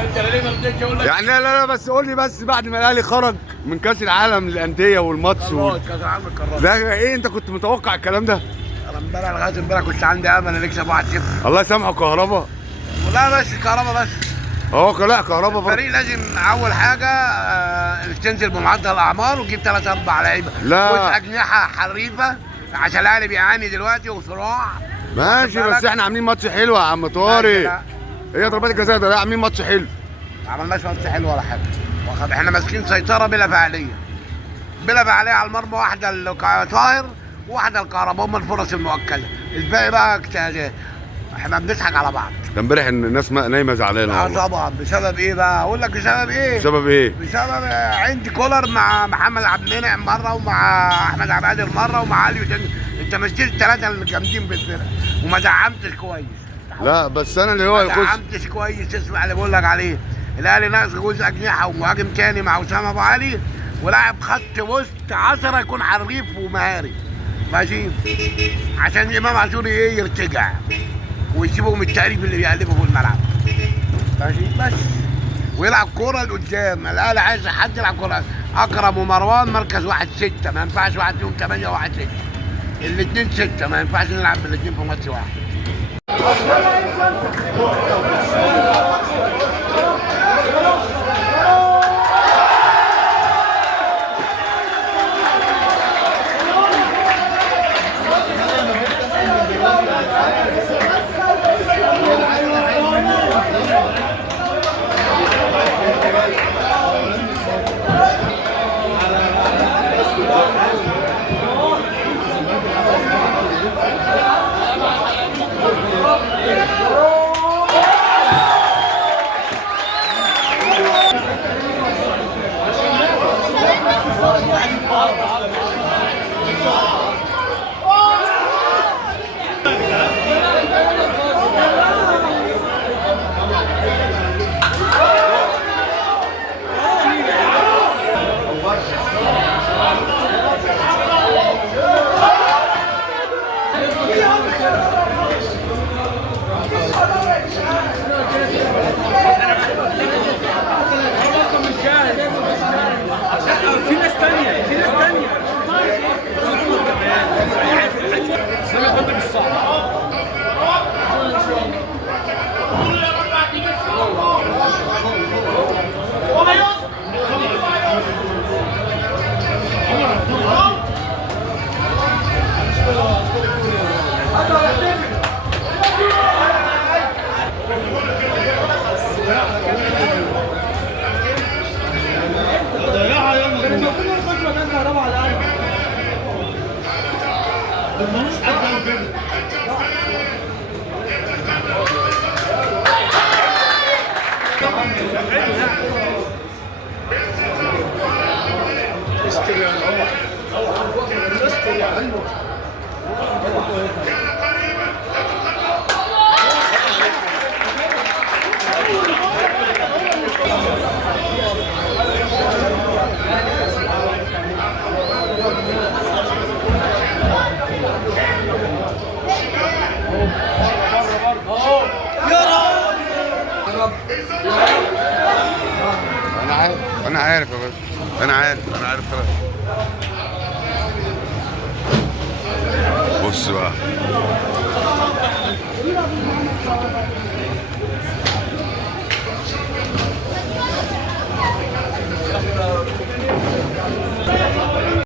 انت ليه ما بديتش اقول لك؟ يعني لا لا لا، بس قول لي بس بعد ما الاهلي خرج من كاس العالم للانديه والماتش كاس العالم القارات. ده ايه، انت كنت متوقع الكلام ده؟ انا امبارح لغايه امبارح كنت عندي امل نكسب 1-0. الله يسامحه كهربا. ولا بس كهربا بس. لا كهربا برضه. الفريق لازم اول حاجه تنزل بمعدل الاعمار وتجيب 3-4 لعيبه. لا. بص اجنحه حريفه عشان الاهلي بيعاني دلوقتي وصراع. ماشي، بس احنا عاملين ماتش حلو يا عم طارق. هي ضربات الجزاء ده عاملين ماتش حلو. ما عملناش ماتش حلو ولا حاجه. احنا ماسكين سيطره بلا فعاليه. بلا فعاليه على المرمى، واحده لطاهر وواحده لكهرباء، هم الفرص المؤكده. الباقي بقى اجتهادات. احنا بنضحك على بعض. ده امبارح الناس نايمه زعلانه والله. طبعا. بسبب ايه بقى؟ اقول لك بسبب ايه؟ بسبب ايه؟ بسبب عندي كولر مع محمد عبد المنعم مره، ومع احمد عبد القادر مره، ومع علي وتاني. انت مشيت الثلاثه اللي جامدين بالفرقه وما دعمتش كويس. لا بس انا اللي هو ما دعمتش كويس. تسمع اللي بقول لك عليه. الاهلي ناقص جزء اجنحه ومهاجم تاني مع اسامه ابو علي، ولاعب خط وسط 10 يكون حريف ومهاري. ماشي؟ عشان امام عاشور ايه يرتجع ويسيبهم التقريب اللي بيقلبه في الملعب. ماشي؟ بس ويلعب كوره لقدام. الاهلي عايز حد يلعب كوره. اكرم ومروان مركز 1-6، ما ينفعش واحد فيهم 8 وواحد 6. الاثنين 6، ما ينفعش نلعب بالاثنين في ماتش واحد. انا عارف يا باشا، انا عارف خلاص. بص بقى